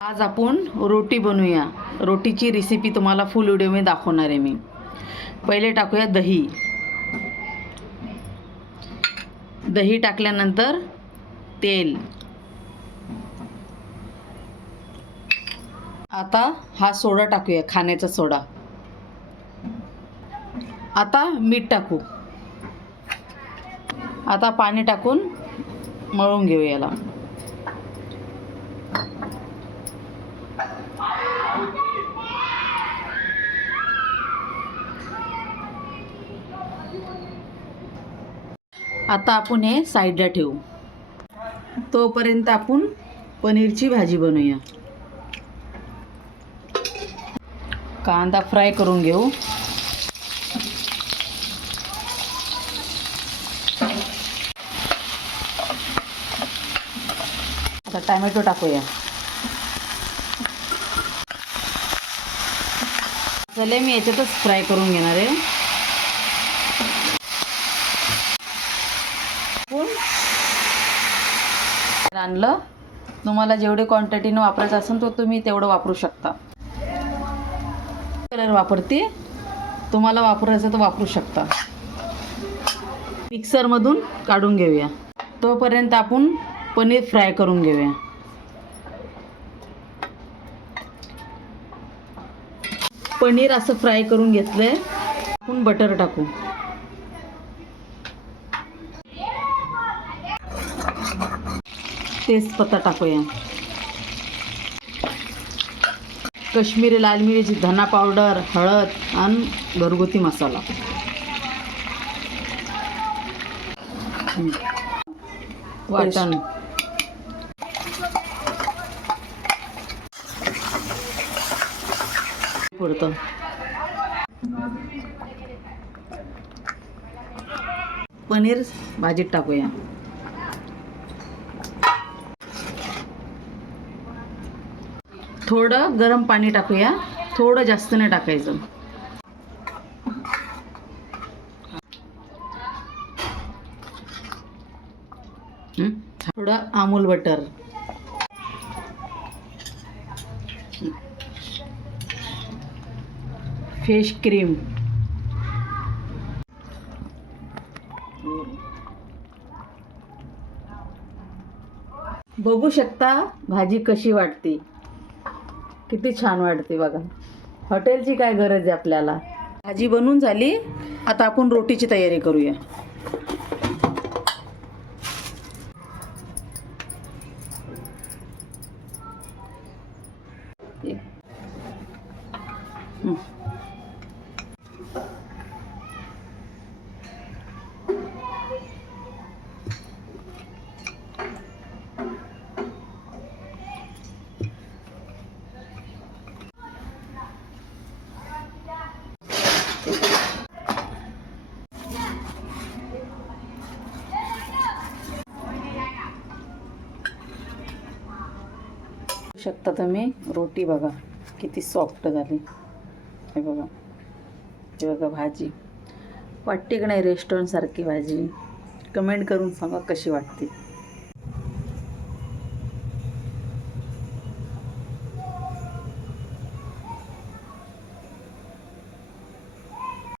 आज आपण रोटी बनवूया। रोटीची रेसिपी तुम्हाला फुल व्हिडिओमध्ये दाखवणार आहे मी। पहिले टाकूया दही। दही टाकल्यानंतर तेल। आता हा सोडा टाकूया, खाण्याचा सोडा। आता मीठ टाकू। आता पाणी टाकून मळून घेऊ याला। आता आपण हे साईडला ठेवू। तोपर्यंत आपण पनीरची भाजी बनवूया। कांदा फ्राय करून घेऊ। आता टोमॅटो टाकूया। चले मी याच्यातच फ्राय करून घेणार आहे। आणलं, तुम्हाला जेवढे क्वांटिटीने वापरायचं असेल तो तुम्ही तेवढं वापरू शकता। कलर वापरते, तुम्हाला वापरायचं तर वापरू शकता। मिक्सर मधून काढून घेऊया। तोपर्यंत आपण पनीर फ्राय करून घेऊया। पनीर असं फ्राय करून घेतलंय। आपण बटर टाकू। तेजपत्ता टाकूया। काश्मीरी लाल मिरची, धना पावडर, हळद आणि घरगुती मसाला। वाटण। पुरतं पनीर भाजीत टाकूया। थोडं गरम पाणी टाकूया, थोडं जास्त नाही टाकायचं। थोडं अमूल बटर। Fresh cream. बघू शकता भाजी कशी वाटते, किती छान वाटते बघा। हॉटेलची काय गरज आहे आपल्याला। भाजी बनवून झाली, आता आपण रोटीची तयारी करूया। शकता तुम्ही रोटी बघा किती सॉफ्ट झाली। हे बघा, हे बघा भाजी वाटते की नाही रेस्टॉरंट सारखी भाजी। कमेंट करून सांगा कशी वाटते।